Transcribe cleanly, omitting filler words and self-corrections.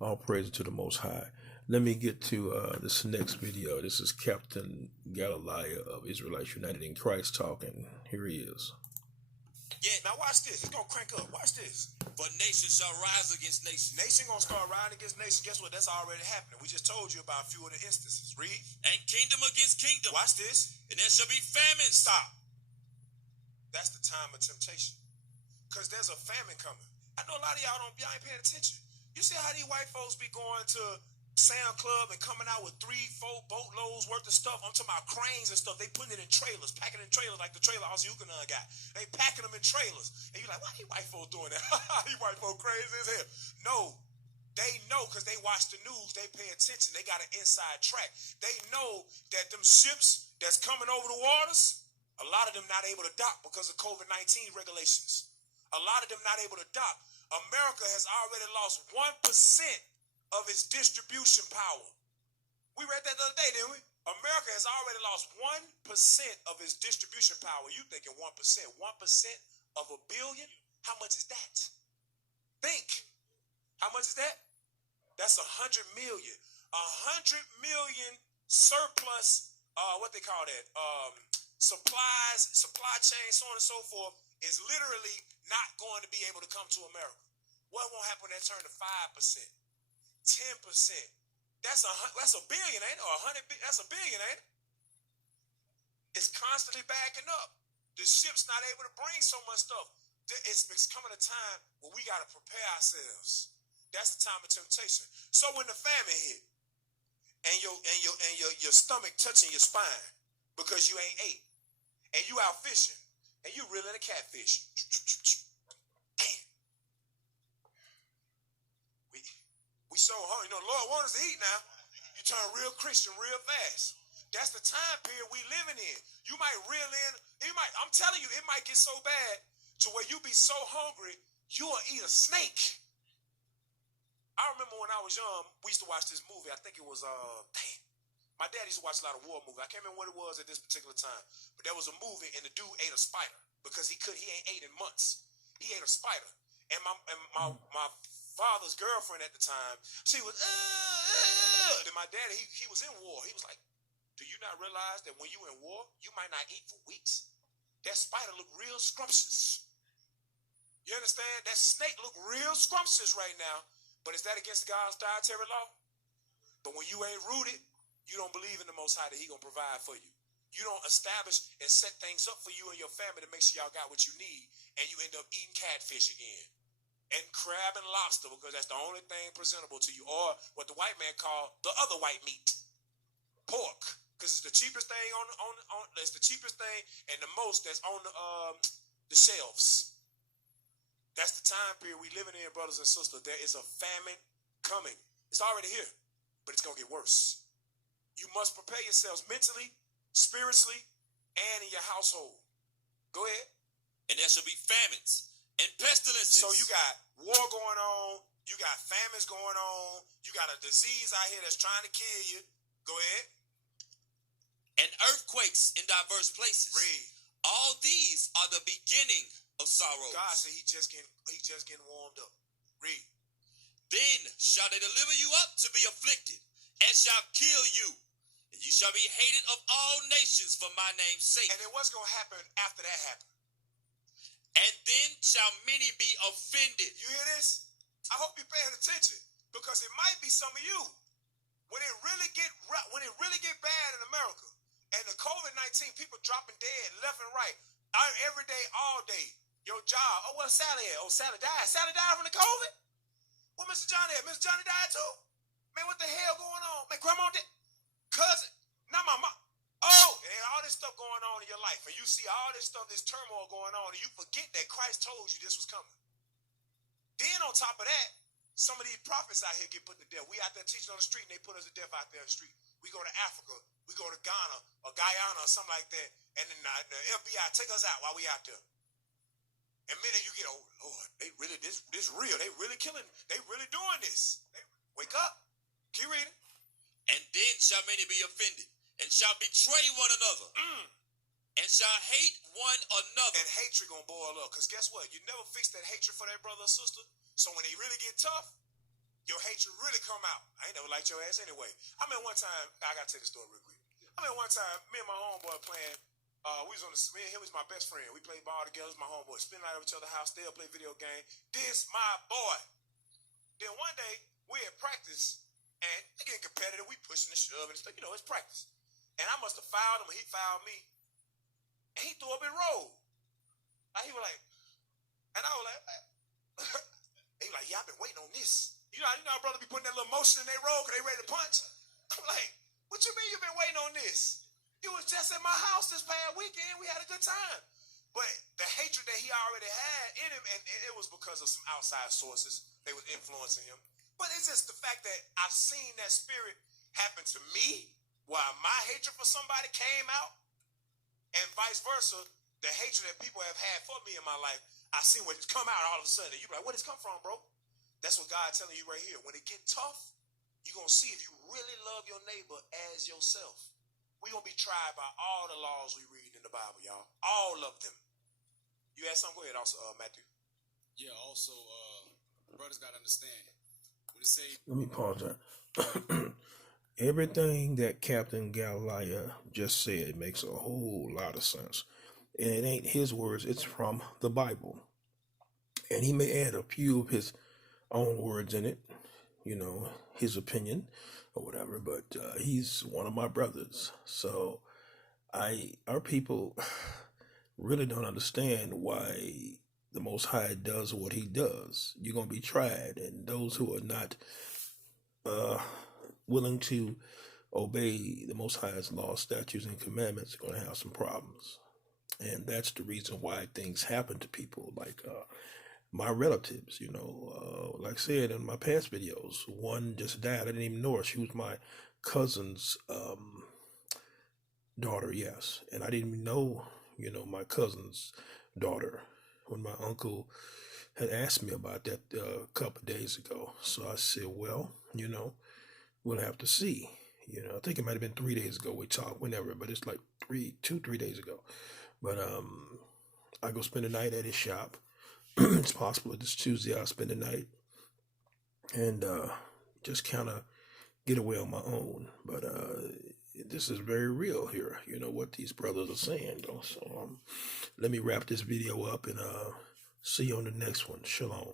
All praise to the Most High. Let me get to this next video. This is Captain Galileo of Israelites United in Christ talking. Here he is. Yeah, now watch this. It's gonna crank up. Watch this. But nation shall rise against nation. Nation gonna start riding against nation. Guess what? That's already happening. We just told you about a few of the instances. Read. And kingdom against kingdom. Watch this. And there shall be famine. Stop. That's the time of temptation. Because there's a famine coming. I know a lot of y'all ain't paying attention. You see how these white folks be going to Sound Club and coming out with 3-4 boatloads worth of stuff. I'm talking about cranes and stuff. They putting it in trailers, packing it in trailers like the trailer house you got. They packing them in trailers. And you're like, why these white folks doing that? These white folks crazy as hell. No, they know because they watch the news. They pay attention. They got an inside track. They know that them ships that's coming over the waters, a lot of them not able to dock because of COVID-19 regulations. A lot of them not able to dock. America has already lost 1% of its distribution power. We read that the other day, didn't we? America has already lost 1% of its distribution power. You thinking 1%? 1% of a billion? How much is that? Think. How much is that? That's 100 million. 100 million surplus, what they call that? Supplies, supply chain, so on and so forth, is literally not going to be able to come to America. What won't happen when that turn to 5%? 10%. That's a billion, ain't it? Or 100. That's a billion, ain't it? It's constantly backing up. The ship's not able to bring so much stuff. It's coming a time where we got to prepare ourselves. That's the time of temptation. So when the famine hit, and your stomach touching your spine because you ain't ate, and you out fishing, and you reeling a catfish. We so hungry. You know, the Lord wants us to eat now. You turn real Christian real fast. That's the time period we living in. You might reel in. I'm telling you, it might get so bad to where you be so hungry, you'll eat a snake. I remember when I was young, we used to watch this movie. I think it was, my dad used to watch a lot of war movies. I can't remember what it was at this particular time. But there was a movie and the dude ate a spider because he ain't ate in months. He ate a spider. And my father's girlfriend at the time, she was, and my dad, he was in war. He was like, do you not realize that when you in war, you might not eat for weeks? That spider look real scrumptious. You understand? That snake look real scrumptious right now. But is that against God's dietary law? But when you ain't rooted, you don't believe in the Most High that he going to provide for you. You don't establish and set things up for you and your family to make sure y'all got what you need. And you end up eating catfish again. And crab and lobster because that's the only thing presentable to you. Or what the white man called the other white meat. Pork. Because it's the cheapest thing it's the cheapest thing and the most that's on the shelves. That's the time period we living in, brothers and sisters. There is a famine coming. It's already here, but it's going to get worse. You must prepare yourselves mentally, spiritually, and in your household. Go ahead. And there shall be famines and pestilences. So you got war going on. You got famines going on. You got a disease out here that's trying to kill you. Go ahead. And earthquakes in diverse places. Read. All these are the beginning of sorrows. God said he just getting warmed up. Read. Then shall they deliver you up to be afflicted, and shall kill you. And you shall be hated of all nations for my name's sake. And then what's going to happen after that happens? And then shall many be offended. You hear this? I hope you're paying attention, because it might be some of you. When it really get bad in America, and the COVID-19 people dropping dead left and right, every day, all day. Your job. Oh, where's Sally at? Oh, Sally died. Sally died from the COVID? Where Mr. Johnny at? Mr. Johnny died too? Man, what the hell going on? Man, grandma did. Cousin. Not my mom. Oh, and all this stuff going on in your life. And you see all this stuff, this turmoil going on, and you forget that Christ told you this was coming. Then on top of that, some of these prophets out here get put to death. We out there teaching on the street, and they put us to death out there on the street. We go to Africa. We go to Ghana or Guyana or something like that. And then the FBI take us out while we out there. And minute you get, oh Lord, they really this real. They really killing. They really doing this. Wake up. Keep reading. And then shall many be offended, and shall betray one another, and shall hate one another. And hatred gonna boil up. Cause guess what? You never fix that hatred for that brother or sister. So when they really get tough, your hatred really come out. I ain't never liked your ass anyway. I mean, one time, I gotta tell the story real quick. I mean, one time, me and my homeboy playing, we was on the, me and him was my best friend. We played ball together, my homeboy, spend the night over each other's house, still play video game. This my boy. Then one day, we at practice, and getting competitive, we pushing and shoving and stuff, you know, it's practice. And I must have fouled him, and he fouled me, and he threw up and rolled. Like, he was like, and I was like, he was like, yeah, I've been waiting on this. You know how brother be putting that little motion in their roll because they ready to punch? I'm like, what you mean you've been waiting on this? You was just at my house this past weekend. We had a good time. But the hatred that he already had in him, and it was because of some outside sources. They was influencing him. But it's just the fact that I've seen that spirit happen to me while my hatred for somebody came out, and vice versa. The hatred that people have had for me in my life, I see what it's come out all of a sudden. You're like, where did it come from, bro? That's what God's telling you right here. When it get tough, you're going to see if you really love your neighbor as yourself. We're going to be tried by all the laws we read in the Bible, y'all. All of them. You had something? Go ahead, also, Matthew. Yeah, also, brothers got to understand. When it say... Let me pause there. Everything that Captain Galileo just said makes a whole lot of sense. And it ain't his words, it's from the Bible. And he may add a few of his own words in it, you know, his opinion or whatever, but he's one of my brothers. So our people really don't understand why the Most High does what he does. You're going to be tried, and those who are not willing to obey the Most High's laws, statutes, and commandments are going to have some problems. And that's the reason why things happen to people like my relatives, you know, like I said in my past videos, one just died. I didn't even know her. She was my cousin's daughter, yes. And I didn't even know, you know, my cousin's daughter when my uncle had asked me about that a couple of days ago. So I said, well, you know, we'll have to see. You know, I think it might have been 3 days ago we talked, whenever, but it's like 3 days ago. But I go spend the night at his shop. It's possible this Tuesday I'll spend the night and just kind of get away on my own. But this is very real here, you know, what these brothers are saying, though. So let me wrap this video up and see you on the next one. Shalom.